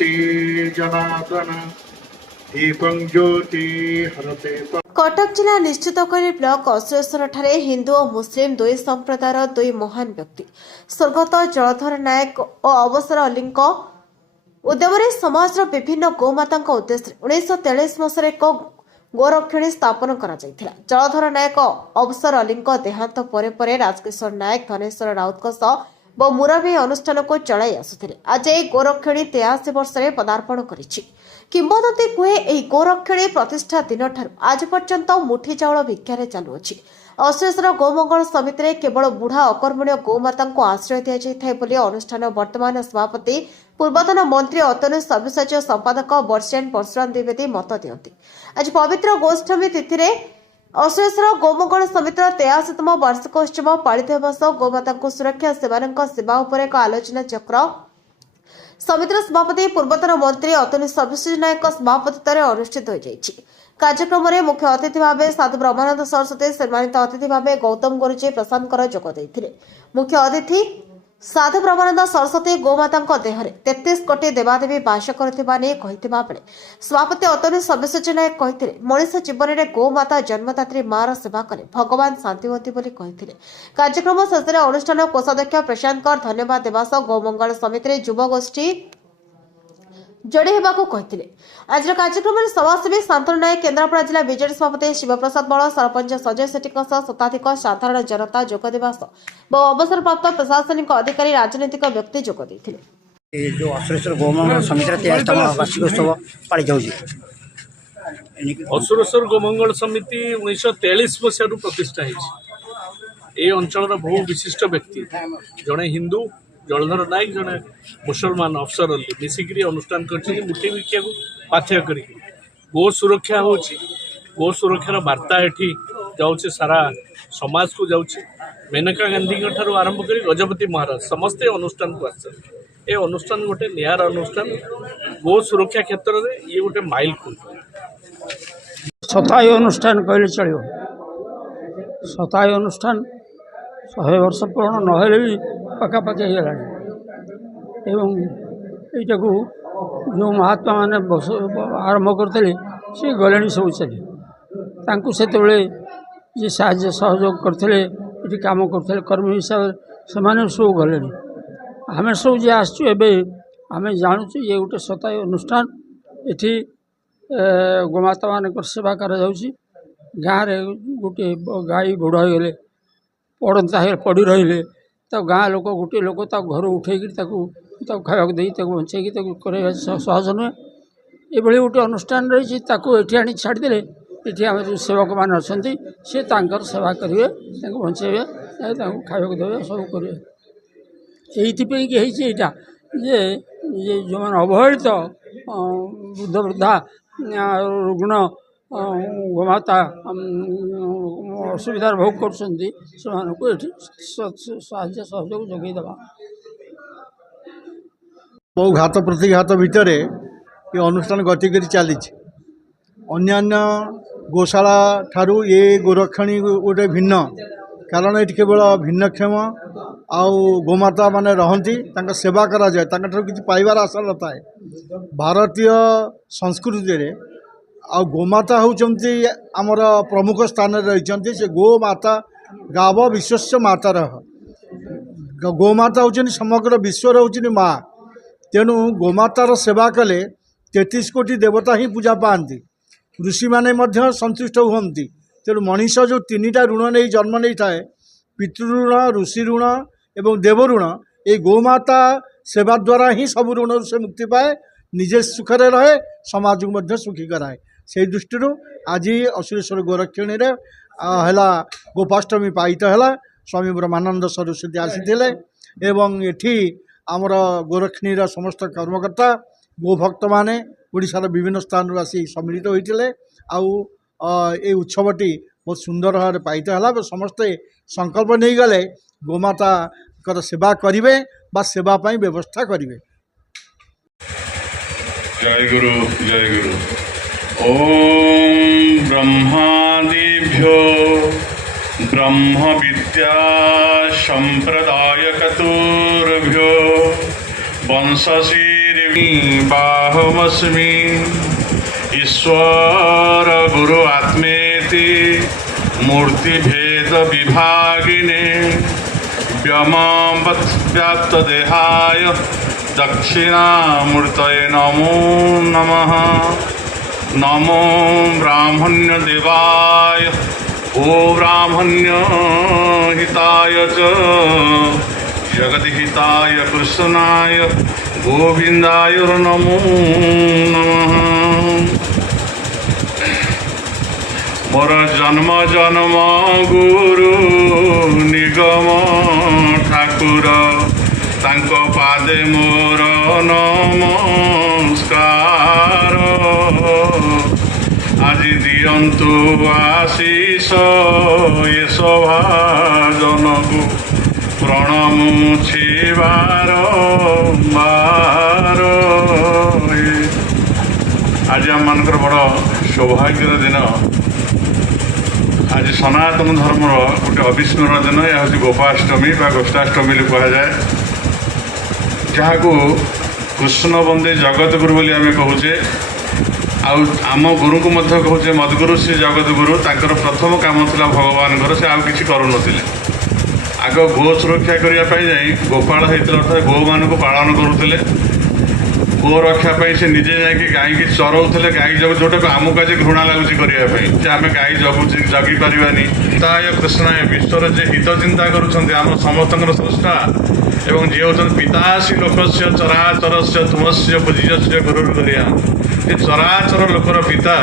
ज्योति जनार्दन दीपं ज्योति हरते। कटक जिला निश्चितकरी ब्लॉक अश्वेश्वर ठारे हिंदू और मुस्लिम दुई संप्रदायर दुई महान व्यक्ति स्वर्गत जलधर नायक और अवसर अली उद्यम समाज विभिन्न गोमाता उद्देश्य 1943 मसीह एक गोरक्षणी स्थापन कर जलधर नायक अवसर अली देहांत पर राजकिशोर नायक धनेश्वर राउत मुरबी अनुष्ठान को चलाई आसुथिले। आज यह गोरक्षणी 83 वर्ष पदार्पण करिछि। किंबदंती कहे यह गोरक्षणी प्रतिष्ठा दिन ठारू आज पर्यंत मुठी चाउल भिक्षार चलुअछि। अश्वेश्वर गोमंगल समिति में केवल बुढ़ा अकर्मण्य गोमाता को आश्रय दि जाए बोली अनुष्ठान वर्तमान सभापति पूर्वतन मंत्री अतनु सव्यसाची संपादक वर्षियान परशुराम द्विवेदी मत दियंती। आज पवित्र गोष्ठमी तिथि में अश्वेश्वर गोमंगल समितिर 83तम वार्षिकोत्सव पालित होगा सह गोमाता सुरक्षा सेवा उपर एक आलोचना चक्र समितिर सभापति पूर्वतन मंत्री अतनु सव्यसाची नायक सभापतित्व में अनुष्ठित हो जाइछि। कार्यक्रम में मुख्य अतिथि भाव साधु ब्रह्मानंद सरस्वती सम्मानित अतिथि भाव गौतम गुरुजी प्रशांत कर जोग देइथिले। मुख्य अतिथि साधु ब्रह्मानंद सरस्वती गोमाता देह 33 कोटी देवादेवी बास करथिबा ने कहिथिबा बेले सभापति अतनु सव्यसाची नायक कहिथिले मनुष्य जीवन में गोमाता जन्मदात्री मार सेवा कले भगवान शांतिवती बोली कहिथिले। कार्यक्रम शेष में अनुष्ठान कोषाध्यक्ष प्रशांत कर धन्यवाद देवा सह गोमंगल समिति युवगोष्ठी जोड़ी होगा कहते। आज कार्यक्रम में समाजसेवी शांतनु नायक केन्द्रापड़ा जिला बीजेडी सभापति शिवप्रसाद बल सरपंच सजय सेठी शताधिक साधारण जनता जोगदेवा बहु अवसरप्राप्त प्रशासनिक अधिकारी राजनैतिक व्यक्ति जोगदे। जो अश्वेश्वर गोमंगल समिति वार्षिकोत्सव पालित अश्वेश्वर गोमंगल समिति 1943 मसीह प्रतिष्ठा है। अंचल बहु विशिष्ट व्यक्ति जड़े हिंदू जलधर नायक जड़े मुसलमान अफसर अली मिसिकी अनुष्ठान कर मुठी भिक्षा को पाथ्य कर गो सुरक्षा हो गो सुरक्षार वार्ता एठी जाऊँचे सारा समाज को जाऊँचे। मेनका गांधी ठार आरंभ कर गजपति महाराज समस्ते अनुष्ठान को आसते। अनुष्ठान गोटे नियार अनुष्ठान गो सुरक्षा क्षेत्र में ये गोटे माइल खुल शतायु अनुष्ठान कहले चलो। शतायु अनुष्ठान 100 वर्ष पूर्ण नहले भी पखापाखि होगा एवं यटा को जो महात्मा मैंने आरंभ करते सी गले सब चले से साहाय्य सहयोग करते ये कम करते कर्मी हिसाब से सब गले आम सब जी आसचु आम जानूँ ये गोटे शतायु अनुष्ठान ये गोमाता मान सेवा कर गाँव में गोटे गाई बुढ़ हो गले पड़ता पड़ी रही तो गाँ लोक गोटे लोक घर उठे खावा बचे सहज नुहे ये गोटे अनुष्ठान रही ये आनी छाड़दे ये आम जो सेवक मान अच्छा सी सेवा करेंगे बचे खावा देवे सब करेंगे ये ये जो मैंने अवहेलित वृद्ध वृद्धा रुग्ण गोमाता असुविधार भोग कर साहाय्य सहयोग जोगेदेवा। बहु घात प्रतिघात भितर ये अनुष्ठान गति कर चली अन्यान्य गोशाला ठारू ये गोरक्षणी गोटे भिन्न कारण ये केवल भिन्नक्षम आउ गोमाता माने रहती सेवा करा जाए किसी पाइबार आशा न था। भारतीय संस्कृति आ गोमाता होती आमर प्रमुख स्थान रही से गोमाता गाव विश्वस्य माता गोमाता होती समग्र विश्वर होती माँ तेणु गोमातार सेवा कले 33 कोटी देवता ही पूजा पाती ऋषि माने मध्य संतुष्ट हुंती। तेणु मनीष जो 3टा ऋण नहीं जन्म नहीं थाए पितृऋण ऋषि ऋण एवं देव ऋण ये गोमाता सेवा द्वारा ही सब ऋण से मुक्ति पाए निजे सुखरे रहे समाज को मध्य सुखी कराए। से दृष्टि आज अश्वेश्वर गोरक्षणी है गोपाष्टमी पाईत है स्वामी ब्रह्मानंद सरस्वती आसी एवं एठी आमर गोरक्षणीर समस्त कर्मकर्ता गोभक्त माने ओडिशार विभिन्न स्थान आसी सम्मिलित होते आउ उत्सवटी बहुत सुंदर भाव पाईत है। समस्ते संकल्प नहीं गले गोमाता सेवा करेंगे बा सेवा व्यवस्था करेंगे। जय गुरु जय गुरु। ओम ब्रह्मादिभ्यो ब्रह्म विद्या संप्रदाय कतुर्भ्यो वंशशीर बाहुमस्मि ईश्वर गुरु आत्मेति मूर्तिभेद विभागिने व्योमवत् देहाय दक्षिणामूर्तये नमो नमः। नमो ब्राह्मण्य देवाय ओ ब्राह्मण्य हिताय च जगद्हिताय कृष्णाय गोविंदाय नमो नमः। मोर जन्म जन्म गुरु निगम ठाकुर तांको पादे मोर नमस्कार। आज दियंतु आशीष ये सभाजन को प्रणमुछि बारंबार। आज आम मानकर बड़ सौभाग्यर दिन। आज सनातन धर्मर गोटे अविस्मरण दिन। यह हूँ गोपाष्टमी बा गोष्ठाष्टमी कहुए, जहाँ को कृष्ण वंदे जगत गुरु बोली आम कहुचे। आम गुरु को कहुचे मदगुरु श्री जगत गुरु। तांकर प्रथम काम था भगवान से आउ कि करूँ आग गो सुरक्षा करने जाई गोपाल होता अर्थात गो मान को पालन करुले। गो रक्षापी से निजे जाकि गाई की चरौले गाई जग जोटा आमको आज घृणा लगुच करने आम गाई जगी पारानी। ताय कृष्णाय विश्वर जे हित चिंता करुँच आम समस्त स्रष्टा एवं जी हूँ पितासी लोकस्य चराचर से तुमस्य पूज्य गुरुर्गरिया। ये चराचर लोकर पिता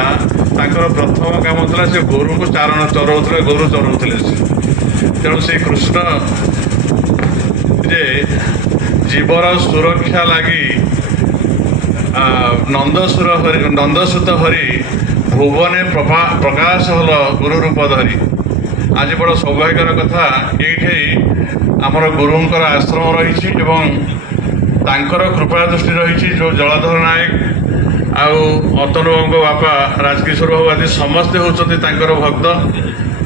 तांकर प्रथम काम था से गोरु को चारण चरौले गोरु चरौले। तेणु से कृष्ण जे जीवर सुरक्षा लगी नंदसुत हरि भुवने प्रकाश हल गुरु रूप धरी। आज बड़ सौभाग्यर कथा ये आमर गुरुंकर आश्रम रही तांकर कृपा दृष्टि रही। जो जलधर नायक आउ अतनु बापा राजकिशोर बाबू आदि समस्ते होती भक्त।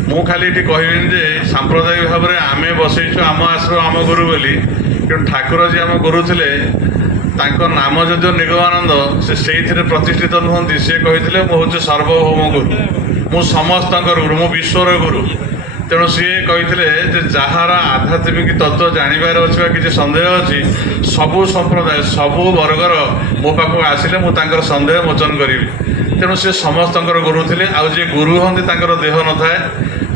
मु खाली ये कहबी जे सांप्रदायिक भाव में आम बसईचु आम आश्रम आम गुरु बोली कि ठाकुर जी आम गुरु थे नाम जदिव निगमानंद से प्रतिष्ठित नुहति। सी कहते मुझे सर्वभौम गुरु मु समस्त गुरु मु विश्वर गुरु। तेणु सी कहते जार आध्यात्मिक तत्व जानवर अच्छे किसी सन्देह अच्छी सबू संप्रदाय सबू वर्गर मो पाख आसिले मुझे सन्देह मोचन करी। तेणु सी समस्त गुरु थे। आउ जे गुरु हमें देह न थाए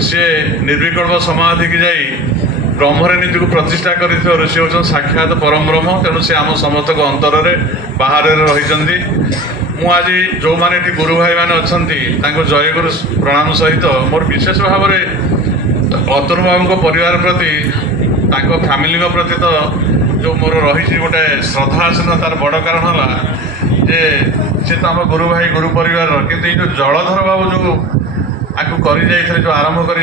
सी निर्विकल्प समाधि की जाई ब्रह्मरे नीति को प्रतिष्ठा कर ऋषि हूँ साक्षात परम ब्रह्म। तेणु से आम समस्त अंतर बाहर रही। मु आज जो मैंने गुरु भाई मैंने अच्छा जय गुरु प्रणाम सहित मोर विशेष भाव में अतनु बाबू परिवार प्रति फैमिली प्रति तो जो मोर रही गोटे श्रद्धा आसन तार बड़ कारण है जे सी तो आम गुरु भाई गुरु परिवार किंतु जो जलधर बाबू जो आपको कर जो आरंभ कर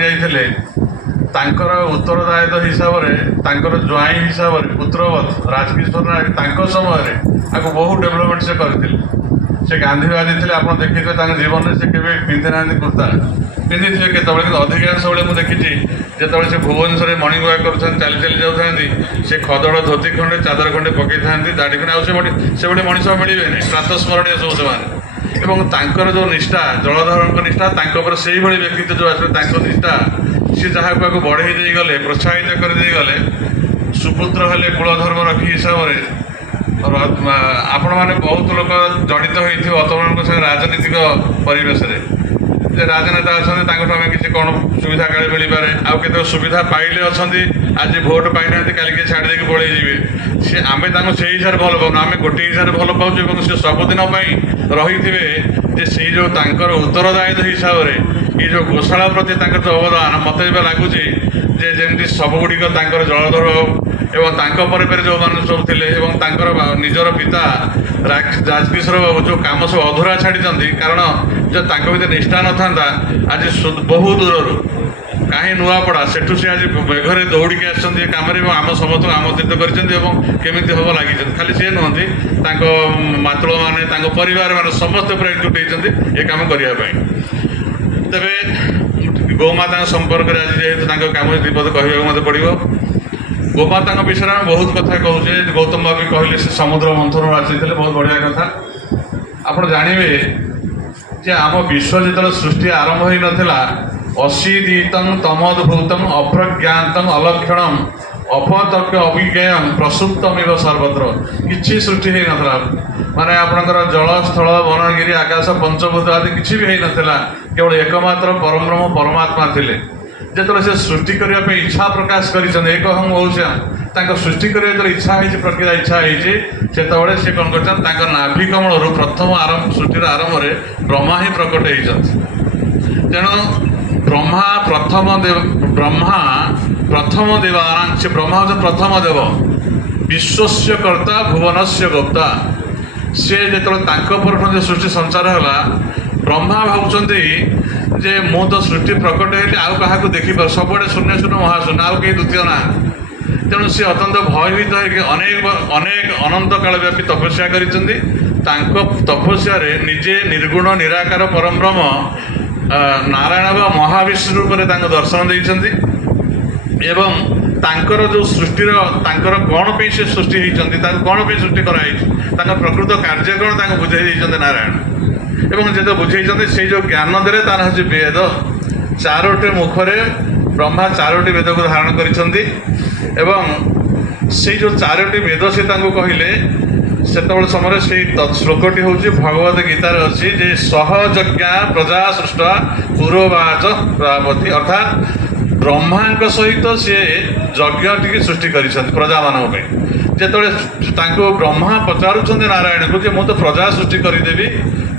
तांकर उत्तरदायित्व हिसाब से तांकर ज्वाई हिसाब से पुत्रवत राजकिशोर नायक समय आपको बहुत डेभलपमेंट से करते। से गांधीवादी थे आप देखिए जीवन में से केवे पिंधि ना कुर्ता पिंधि थे के अधिकांश बेले मुझे देखी जो से भुवनेश्वर मर्णिंग वाक कर चली चली जाता से खदड़ धोती खंडे चादर खंडे पकई था दाढ़ी खंडे से मनीष मिले प्रातस्मरणीय सब से एवं तांकर जो निष्ठा जलधर निष्ठा से व्यक्तित्व जो आस निष्ठा सी जहाँ को बढ़े दे गले प्रोत्साहित कर दे गले सुपुत्र हेले कुलधर्म रखी हिसाब से आपण मैंने बहुत लोग जड़ित होती अतमान संगे राजनीतिक परिवेश राजनेता अच्छा आम किसी कौन सुविधा काले मिल पाए आते सुविधा पाइले अच्छा आज भोट पाई ना कल छाड़ दे पड़े सी आम से हिसाब भल पाऊँ आम गोटे हिसाब से भल पाऊँ से सबुदिन रही थे से जो उत्तरदायित्व हिसाब से ये जो गोशाला प्रति जो अवदान मत लगुच जमी सबुगुड़िक जलधर एवं जो मान सब थे निजर पिता राजकिशोर बाबू जो कम सब अधूरा छाड़ी कारण जो भर निष्ठा न था आज बहु दूर कहीं नुआपड़ा सेठू से आज मेघरे दौड़ी के आम आम समस्त आमंत्रित करमी हम लगी खाली सी नुहति मातृ मैंने परिवार मान समस्त एकजुट होती ये कम करने तेरे गोमाता संपर्क में आज जेहतु कम विपद कहवाक मत पड़ो ଗୋମାତାଙ୍କ ବିଷୟରେ ଆମେ ବହୁତ କଥା କହୁଛେ। ଗୌତମ ବାବୁ କହିଲେ ସେ ସମୁଦ୍ର ମନ୍ଥନରୁ ଆସିଥିଲେ, ବହୁତ ବଢ଼ିଆ କଥା। ଆପଣ ଜାଣିବେ ଯେ ଆମ ବିଶ୍ୱ ଯେତେବେଳେ ସୃଷ୍ଟି ଆରମ୍ଭ ହୋଇନଥିଲା, ଅଶୀଦିତଂ ତମଦ୍ଭୂତଂ ଅପ୍ରଜ୍ଞାତଂ ଅଲକ୍ଷଣଂ ଅପତର୍କ ଅଭିଜ୍ଞାନ ପ୍ରସୁପ୍ତମିବ ସର୍ବତ୍ର, କିଛି ସୃଷ୍ଟି ହେଇନଥିଲା। ମାନେ ଆପଣଙ୍କର ଜଳ ସ୍ଥଳ ବନଗିରି ଆକାଶ ପଞ୍ଚଭୂତ ଆଦି କିଛି ବି ହେଇନଥିଲା, କେବଳ ଏକମାତ୍ର ପରବ୍ରହ୍ମ ପରମାତ୍ମା ଥିଲେ। ଯେତେବେଳେ ସେ ସୃଷ୍ଟି କରିବା ପାଇଁ ଇଚ୍ଛା ପ୍ରକାଶ କରିଛନ୍ତି, ଏକହଂ ମହୌଷ୍ୟମ୍, ତାଙ୍କ ସୃଷ୍ଟି କରିବା ଯେତେବେଳେ ଇଚ୍ଛା ହେଇଛି, ପ୍ରକ୍ରିୟା ଇଚ୍ଛା ହେଇଛି, ସେତେବେଳେ ସେ କ'ଣ କରିଛନ୍ତି, ତାଙ୍କ ନାଭି କମଳରୁ ପ୍ରଥମ ସୃଷ୍ଟିର ଆରମ୍ଭରେ ବ୍ରହ୍ମା ହିଁ ପ୍ରକଟ ହେଇଛନ୍ତି। ତେଣୁ ବ୍ରହ୍ମା ପ୍ରଥମ ଦେବାନାଂ, ସେ ବ୍ରହ୍ମା ହେଉଛି ପ୍ରଥମ ଦେବ, ବିଶ୍ୱସ୍ୟ କର୍ତ୍ତା ଭୁବନସ୍ୟ ଗୋପ୍ତା। ସେ ଯେତେବେଳେ ତାଙ୍କ ପରଠୁ ଯେ ସୃଷ୍ଟି ସଞ୍ଚାର ହେଲା, ବ୍ରହ୍ମା ଭାବୁଛନ୍ତି ଯେ ମୁଁ ତ ସୃଷ୍ଟି ପ୍ରକଟ ହେଲି, ଆଉ କାହାକୁ ଦେଖିପାରୁ, ସବୁଆଡ଼େ ଶୂନ୍ୟ ଶୂନ୍ୟ ମହାଶୂନ୍ୟ, ଆଉ କେହି ଦ୍ୱିତୀୟ ନାହାନ୍ତି। ତେଣୁ ସେ ଅତ୍ୟନ୍ତ ଭୟଭୀତ ହୋଇକି ଅନେକ ଅନନ୍ତ କାଳ ବ୍ୟାପୀ ତପସ୍ୟା କରିଛନ୍ତି। ତାଙ୍କ ତପସ୍ୟାରେ ନିଜେ ନିର୍ଗୁଣ ନିରାକାର ପରବ୍ରହ୍ମ ନାରାୟଣ ବା ମହାବିଷ୍ଣୁ ରୂପରେ ତାଙ୍କୁ ଦର୍ଶନ ଦେଇଛନ୍ତି। ଏବଂ ତାଙ୍କର ଯେଉଁ ସୃଷ୍ଟିର ତାଙ୍କର କ'ଣ ପାଇଁ ସେ ସୃଷ୍ଟି ହେଇଛନ୍ତି, ତାଙ୍କୁ କ'ଣ ପାଇଁ ସୃଷ୍ଟି କରାହେଇଛି, ତାଙ୍କ ପ୍ରକୃତ କାର୍ଯ୍ୟ କ'ଣ ତାଙ୍କୁ ବୁଝାଇ ଦେଇଛନ୍ତି ନାରାୟଣ। ଏବଂ ଯେତେ ବୁଝେଇଛନ୍ତି ସେଇ ଯେଉଁ ଜ୍ଞାନ ଦେଲେ ତାର ହେଉଛି ବେଦ। 4ଟି ମୁଖରେ ବ୍ରହ୍ମା 4ଟି ବେଦକୁ ଧାରଣ କରିଛନ୍ତି। ଏବଂ ସେଇ ଯେଉଁ 4ଟି ବେଦ ସେ ତାଙ୍କୁ କହିଲେ, ସେତେବେଳେ ସମୟରେ ସେଇ ଶ୍ଲୋକଟି ହେଉଛି ଭଗବତ ଗୀତାରେ ଅଛି ଯେ ସହଯଜ୍ଞା ପ୍ରଜା ସୃଷ୍ଟ ପୂର୍ବବାଚ ପ୍ରଜାପତି, ଅର୍ଥାତ୍ ବ୍ରହ୍ମାଙ୍କ ସହିତ ସିଏ ଯଜ୍ଞଟିକି ସୃଷ୍ଟି କରିଛନ୍ତି ପ୍ରଜାମାନଙ୍କ ପାଇଁ। ଯେତେବେଳେ ତାଙ୍କୁ ବ୍ରହ୍ମା ପଚାରୁଛନ୍ତି ନାରାୟଣକୁ ଯେ ମୁଁ ତ ପ୍ରଜା ସୃଷ୍ଟି କରିଦେବି,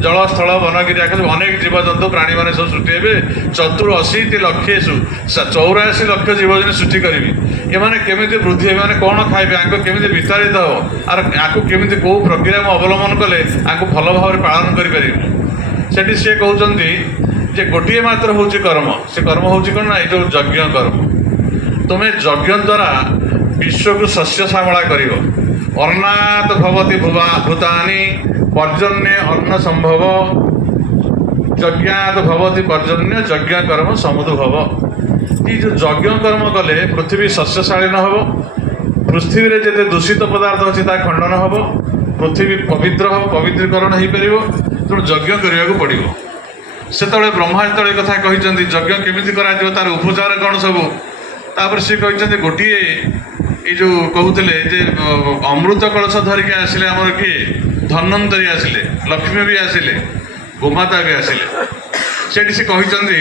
ଜଳ ସ୍ଥଳ ବନଗିରି ଆକାଶ ଅନେକ ଜୀବଜନ୍ତୁ ପ୍ରାଣୀମାନେ ସବୁ ସୃଷ୍ଟି ହେବେ, 84 ଲକ୍ଷେଷୁ 84 ଲକ୍ଷ ଜୀବଜନ୍ତୁ ସୃଷ୍ଟି କରିବି, ଏମାନେ କେମିତି ବୃଦ୍ଧି ହେବେ, ମାନେ କ'ଣ ଖାଇବେ, ଆଙ୍କୁ କେମିତି ବିତାଡ଼ିତ ହେବ, ଆଉ ଆକୁ କେମିତି କେଉଁ ପ୍ରକ୍ରିୟା ମୁଁ ଅବଲମ୍ବନ କଲେ ଆଙ୍କୁ ଭଲ ଭାବରେ ପାଳନ କରିପାରିବି। ସେଠି ସିଏ କହୁଛନ୍ତି ଯେ ଗୋଟିଏ ମାତ୍ର ହେଉଛି କର୍ମ, ସେ କର୍ମ ହେଉଛି କ'ଣ ନା, ଏଇ ଯେଉଁ ଯଜ୍ଞ କର୍ମ। ତୁମେ ଯଜ୍ଞ ଦ୍ୱାରା ବିଶ୍ୱକୁ ଶସ୍ୟ ଶ୍ୟାମଳା କରିବ। ଅର୍ଣ୍ଣାତ ଭବତି ଭୂତାନି ପର୍ଜନ୍ୟ ଅନ୍ନ ସମ୍ଭବ, ଯଜ୍ଞାତ ଭବତି ପର୍ଜନ୍ୟ ଯଜ୍ଞ କର୍ମ ସମୁଦ୍ଭବ। ଏଇ ଯେଉଁ ଯଜ୍ଞ କର୍ମ କଲେ ପୃଥିବୀ ଶସ୍ୟଶାଳୀନ ହେବ, ପୃଥିବୀରେ ଯେତେ ଦୂଷିତ ପଦାର୍ଥ ଅଛି ତା ଖଣ୍ଡନ ହେବ, ପୃଥିବୀ ପବିତ୍ର ହେବ, ପବିତ୍ରୀକରଣ ହେଇପାରିବ। ତେଣୁ ଯଜ୍ଞ କରିବାକୁ ପଡ଼ିବ। ସେତେବେଳେ ବ୍ରହ୍ମା ଯେତେବେଳେ କଥା କହିଛନ୍ତି ଯଜ୍ଞ କେମିତି କରାଯିବ, ତାର ଉପଚାର କ'ଣ ସବୁ, ତାପରେ ସେ କହିଛନ୍ତି ଗୋଟିଏ ଏଇ ଯେଉଁ କହୁଥିଲେ ଯେ ଅମୃତ କଳସ ଧରିକି ଆସିଲେ ଆମର କିଏ, ଧନ୍ୱନ୍ତରୀ ଆସିଲେ, ଲକ୍ଷ୍ମୀ ବି ଆସିଲେ, ଗୋମାତା ବି ଆସିଲେ। ସେଠି ସେ କହିଛନ୍ତି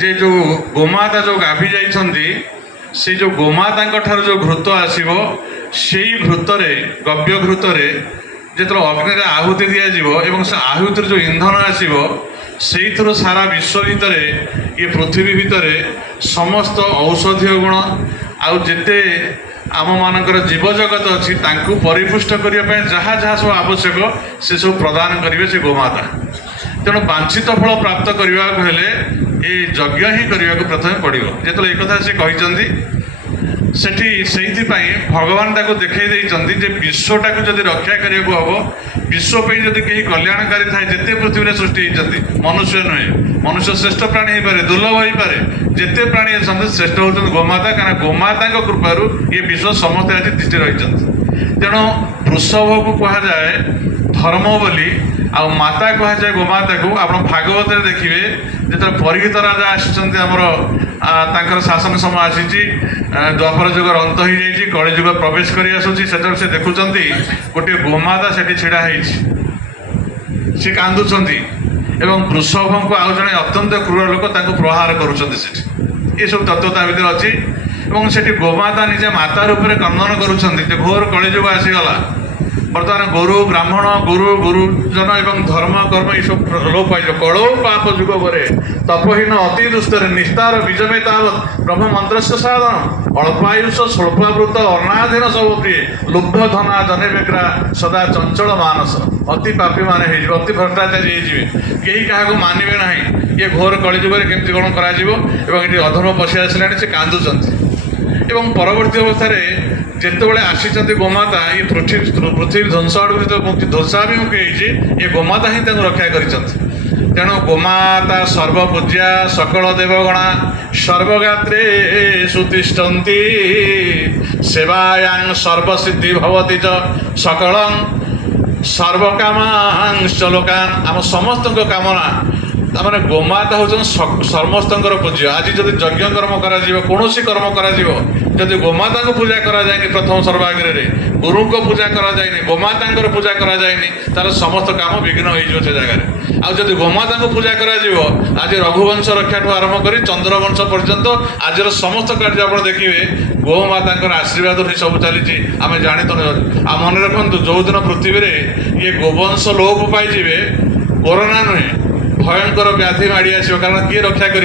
ଯେ ଯେଉଁ ଗୋମାତା ଯେଉଁ ଗାଭି ଯାଇଛନ୍ତି, ସେଇ ଯେଉଁ ଗୋମାତାଙ୍କ ଠାରୁ ଯେଉଁ ଘୃତ ଆସିବ, ସେଇ ଘୃତରେ ଗବ୍ୟ ଘୃତରେ ଯେତେବେଳେ ଅଗ୍ନିରେ ଆହୁତି ଦିଆଯିବ ଏବଂ ସେ ଆହୁତିର ଯେଉଁ ଇନ୍ଧନ ଆସିବ, ସେଇଥିରୁ ସାରା ବିଶ୍ୱ ଭିତରେ, ଏ ପୃଥିବୀ ଭିତରେ ସମସ୍ତ ଔଷଧୀୟ ଗୁଣ ଆଉ ଯେତେ ଆମମାନଙ୍କର ଜୀବଜଗତ ଅଛି ତାଙ୍କୁ ପରିପୁଷ୍ଟ କରିବା ପାଇଁ ଯାହା ଯାହା ସବୁ ଆବଶ୍ୟକ ସେସବୁ ପ୍ରଦାନ କରିବେ ସେ ଗୋମାତା। ତେଣୁ ବାଞ୍ଛିତ ଫଳ ପ୍ରାପ୍ତ କରିବାକୁ ହେଲେ ଏ ଯଜ୍ଞ ହିଁ କରିବାକୁ ପ୍ରଥମେ ପଡ଼ିବ। ଯେତେବେଳେ ଏକଥା ସେ କହିଛନ୍ତି, ସେଠି ସେଇଥିପାଇଁ ଭଗବାନ ତାକୁ ଦେଖାଇ ଦେଇଛନ୍ତି ଯେ ବିଶ୍ୱଟାକୁ ଯଦି ରକ୍ଷା କରିବାକୁ ହେବ, ବିଶ୍ୱ ପାଇଁ ଯଦି କେହି କଲ୍ୟାଣକାରୀ ଥାଏ, ଯେତେ ପୃଥିବୀରେ ସୃଷ୍ଟି ହେଇଛନ୍ତି, ମନୁଷ୍ୟ ନୁହେଁ, ମନୁଷ୍ୟ ଶ୍ରେଷ୍ଠ ପ୍ରାଣୀ ହେଇପାରେ, ଦୁର୍ଲଭ ହେଇପାରେ, ଯେତେ ପ୍ରାଣୀ ଅଛନ୍ତି ଶ୍ରେଷ୍ଠ ହେଉଛନ୍ତି ଗୋମାତା, କାରଣ ଗୋମାତାଙ୍କ କୃପାରୁ ଏ ବିଶ୍ୱ ସମସ୍ତେ ଆଜି ତିଷ୍ଠି ରହିଛନ୍ତି। ତେଣୁ ବୃଷଭକୁ କୁହାଯାଏ ଧର୍ମ ବୋଲି, ଆଉ ମାତା କୁହାଯାଏ ଗୋମାତାକୁ। ଆପଣ ଭାଗବତରେ ଦେଖିବେ ଯେତେବେଳେ ପରୀକ୍ଷିତ ରାଜା ଆସିଛନ୍ତି, ଆମର ତାଙ୍କର ଶାସନ ସମୟ ଆସିଛି, ଦ୍ୱାପର ଯୁଗର ଅନ୍ତ ହେଇଯାଇଛି, କଳିଯୁଗ ପ୍ରବେଶ କରି ଆସୁଛି, ସେତେବେଳେ ସେ ଦେଖୁଛନ୍ତି ଗୋଟିଏ ଗୋମାତା ସେଠି ଛିଡ଼ା ହେଇଛି, ସେ କାନ୍ଦୁଛନ୍ତି ଏବଂ ବୃଷଭଙ୍କୁ ଆଉ ଜଣେ ଅତ୍ୟନ୍ତ କ୍ରୂର ଲୋକ ତାଙ୍କୁ ପ୍ରହାର କରୁଛନ୍ତି ସେଠି। ଏସବୁ ତତ୍ତ୍ୱ ତା ଭିତରେ ଅଛି। ଏବଂ ସେଠି ଗୋମାତା ନିଜେ ମାତା ରୂପରେ କନ୍ଦନ କରୁଛନ୍ତି ଯେ ଘୋର କଳିଯୁଗ ଆସିଗଲା, ବର୍ତ୍ତମାନ ଗୋରୁ ବ୍ରାହ୍ମଣ ଗୁରୁଜନ ଏବଂ ଧର୍ମ କର୍ମ ଏସବୁ ଲୋପ ପାଇଯିବ। କଳୌ ପାପ ଯୁଗ ପରେ ତପହୀନ ଅତି ଦୁସ୍ତରେ ନିସ୍ତାର ବିଜମେ ତାବତ୍ ବ୍ରହ୍ମ ମନ୍ତ୍ରସ୍ୟ ସାଧନ ଅଳ୍ପାୟୁଷ ସ୍ୱଳ୍ପାବୃତ ଅନାଧୀନ ସବୁ ପ୍ରିୟ ଲୁବ୍ଧ ଧନା ଜନେ ବେଗ୍ରା ସଦା ଚଞ୍ଚଳ ମାନସ। ଅତି ପାପୀ ମାନେ ହେଇଯିବେ, ଅତି ଭ୍ରଷ୍ଟାଚାରୀ ହେଇଯିବେ, କେହି କାହାକୁ ମାନିବେ ନାହିଁ। ଇଏ ଘୋର କଳିଯୁଗରେ କେମିତି କ'ଣ କରାଯିବ ଏବଂ ଏଠି ଅଧର୍ମ ପଶି ଆସିଲାଣି, ସେ କାନ୍ଦୁଛନ୍ତି। ଏବଂ ପରବର୍ତ୍ତୀ ଅବସ୍ଥାରେ ଯେତେବେଳେ ଆସିଛନ୍ତି ଗୋମାତା, ଏ ପୃଥିବୀ ଧ୍ୱଂସ ଆଡ଼କୁ ଯେତେବେଳେ ଧ୍ୱଂସାଭିମୁଖୀ ହେଇଛି, ଏ ଗୋମାତା ହିଁ ତାଙ୍କୁ ରକ୍ଷା କରିଛନ୍ତି। तेणु गोमाता सर्वपूज्या सकल देवगणा सर्वगात्रे सुतिष्ठन्ति सेवायां सर्वसिद्धि भवति च सकलं सर्वकामांश्च लोकान् आम समस्त कामना तार गोमाता हूँ समस्त पूज्य आज जब यज्ञ कर्म करा कौन कर्म करा जदि गोमाता को पूजा करा जाए प्रथम सर्वाग्रे गुरु को पूजा करा जाए गोमाता पूजा करा जाए तार समस्त काम विघ्न हो जगह आज गोमाता को पूजा करा आज रघुवंश रक्षा ठू आरंभ कर चंद्रवंश पर्यंत आज समस्त कार्य आप देखिए गोमाता आशीर्वाद ही सब चली आम जानी तो आ मन रखु जो दिन पृथ्वी में ये गोवंश लोप पाई कोरोना नुहे भयंकर व्याधि माड़ी आसो कारण किए रक्षा कर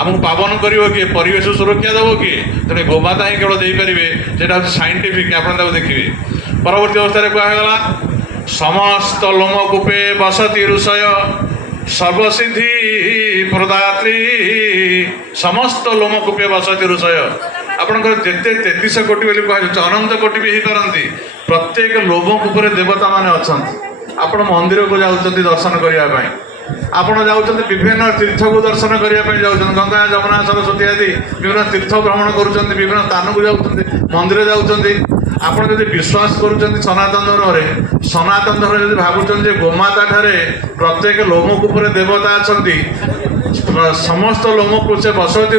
आमको पावन कर किए परिवेश सुरक्षा दब किए तेनाली गोमाता ही केवल देपारे जेटा हूँ साइंटिफिक आप देखिए परवर्ती अवस्था कहगला समस्त लोमकूपे बसती ऋषय सर्वसिद्धि प्रदात्री समस्त लोमकूपे बसती ऋषय आपंकर जिते 33 कोटी बोली कह अनंत कोटी भी पारती प्रत्येक लोमकूप देवता माने अच्छा आपण मंदिर को जाऊँच दर्शन करने आपण जाऊँ विभिन्न तीर्थ को दर्शन करने जाऊँ गंगा जमुना सरस्वती आदि विभिन्न तीर्थ भ्रमण कर विभिन्न स्थान को जाऊँ मंदिर जाऊँ आपण जब विश्वास करुँच सनातन धर्म सनातन धर्म जब भावुं गोमाता ठारे प्रत्येक लोमकूप देवता अच्छा समस्त लोमकूप से बसती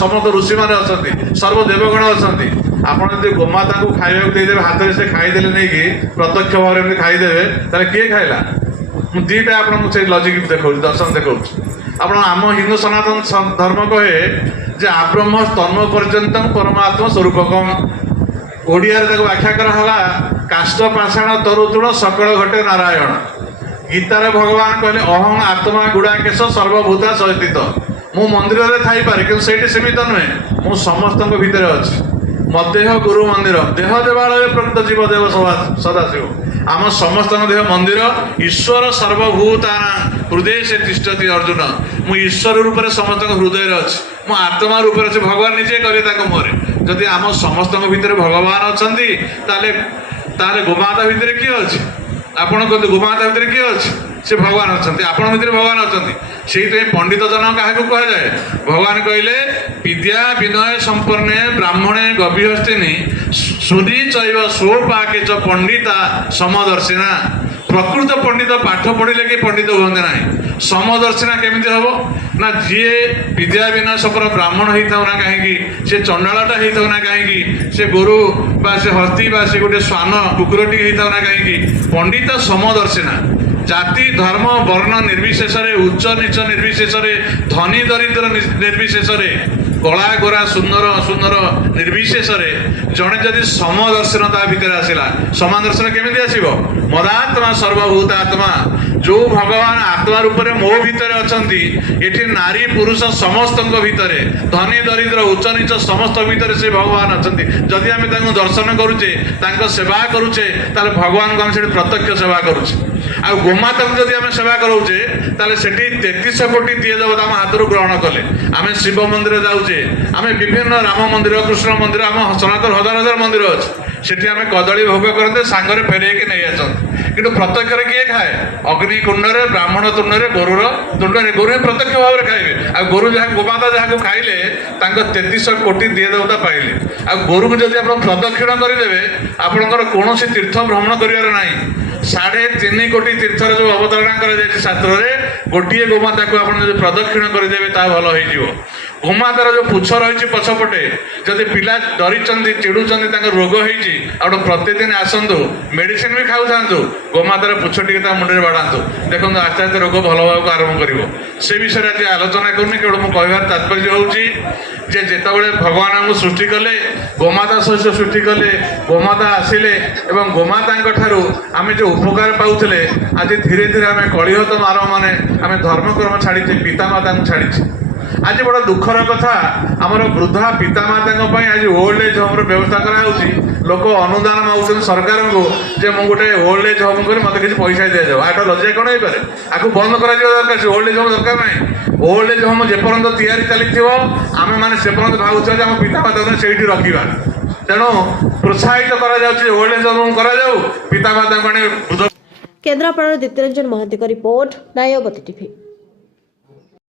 समस्त ऋषि मैंने अच्छा सर्वदेवगण अच्छा आपड़ जब गोमाता को खाइबा देदेवे हाथ में से खाईदे नहीं कि प्रत्यक्ष भाव में खाईदे ताले किए खाइला दुईटा आपको लजिक देखा दर्शन देखा आप आम हिंदू सनातन धर्म कहे जे आब्रह्म स्तन्म पर्यंत परमात्मा स्वरूपकम ओडिया व्याख्या कराला काष्ट पाषाण तरुतुण सकल घटे नारायण गीतार भगवान कहले अहं आत्मा गुड़ाकेश सर्वभूता सहित मु मंदिर में थी पारे कि सीमित नुहे मु समस्त भितर अच्छी मदेह गुरु मंदिर देह देवालय प्रकृत जीव देव सदाशिव आम समस्त देह मंदिर ईश्वर सर्वभूता हृदय से तिष्ठति अर्जुन मु ईश्वर रूप में समस्त हृदय अच्छी मु आत्मा रूप अच्छे भगवान निजे करे मुहरे जदि आम समस्त भितर भगवान अच्छा गोमाता भितर किए अच्छे आपण कहते गोमाता भितर किए अच्छे से भगवान अच्छा आपण भितर भगवान अच्छा से पंडित जन क्या कहुए भगवान कहले विद्या विनय संपन्ने ब्राह्मणे गभीरस्थिनी सुरी चैव स्वपाके च पंडिता समदर्शिना प्रकृत पंडित पाठ पढ़िले कि पंडित हमें ना समदर्शिना केमी हम ना जी विद्या विनय सपर ब्राह्मण होता ना कहीं से चंडालटा होता ना कहीं से गोरु बा से हस्ती बा से गोटे श्वान कुकुरटी होता ना कहीं पंडित समदर्शिना जाति धर्म वर्ण निर्विशेष उच्च नीच निर्विशेष धनी दरिद्र निर्विशेष कला गोरा सुंदर सुंदर निर्विशेष जड़े जदि समदर्शनता भितर आसला समदर्शन केमी आसो मदात्मा सर्वभूत आत्मा जो भगवान आत्मा रूप में मो भितर अच्छा ये नारी पुरुष समस्त भितर धनी दरिद्र उच्च नीच समस्त भितर से भगवान अच्छा जदि आम दर्शन करुचे सेवा करुचे भगवान को आम प्रत्यक्ष सेवा करुचे आ गोमाता को जब आम सेवा करोचे ताले सेठी 33 कोटी दिए देवता आम हाथ ग्रहण कले आम शिव मंदिर जाऊे आम विभिन्न राम मंदिर कृष्ण मंदिर आम सनातन हजार हजार मंदिर अच्छे सेठी आम कदली भोग करते सांगरे फेरे नहीं आसते कि प्रत्यक्ष किए खाए अग्निकुंड ब्राह्मण तुंड गोरुर तुंड गोरु प्रत्यक्ष भाव में खाइबे आ गोरु जहाँ गोमाता जहाँ खाइले 33 कोटी दिए देवता पाइले आ गोरु को जब आप प्रदक्षिण करदेवे आपंकर कौन तीर्थ भ्रमण कर ना 3.5 कोटी तीर्थ जो अवतारणा कर शास्त्र में गोटे गोमाता को आप प्रदक्षिण करदेवे ता भल हो गोमातार जो पुछ रही पछपटे जदि पिला डरी चिड़ुं रोग हो प्रतिदिन आसतु मेडिसिन भी खाऊ था गोमातार पुछ टी मुंडे बाढ़ातु देखो आस्ते आस्ते रोग भल भाव आरंभ कर से विषय आज आलोचना करनी केवल मुझे कहबार तात्पर्य होची जे जेतबेले भगवान हमको सृष्टि कले गोमाता सहित सृष्टि कले गोमाता आसिले एवं गोमाता ठारू आम जो उपकार पाऊले आज धीरे धीरे आम कलिहत मार माने आम धर्मकर्म छाड़ी पितामाता छाड़ी आज बड़ा दुखर कथा आमर वृद्धा पितामाता आज ओल्ड एज होम व्यवस्था कराई लोक अनुदान मांग सरकार को जे मुझे गोटे ओल्ड एज होम कर मत किसी पैसा दि जाओ आठ लज्जा कौन हो आपको बंद कर दरकार ओल्ड एज होम दरकार ना ओल्ड एज होम जेपर्यंत तैयारी चली आम मैंने से पर्यंत भावुँ आम पितामाता से रखा तेणु प्रोत्साहित करा ओल्ड एज होम करा पितामाता केन्द्रापड़ा द्वितीयरंजन महांती रिपोर्ट नायबती टीवी।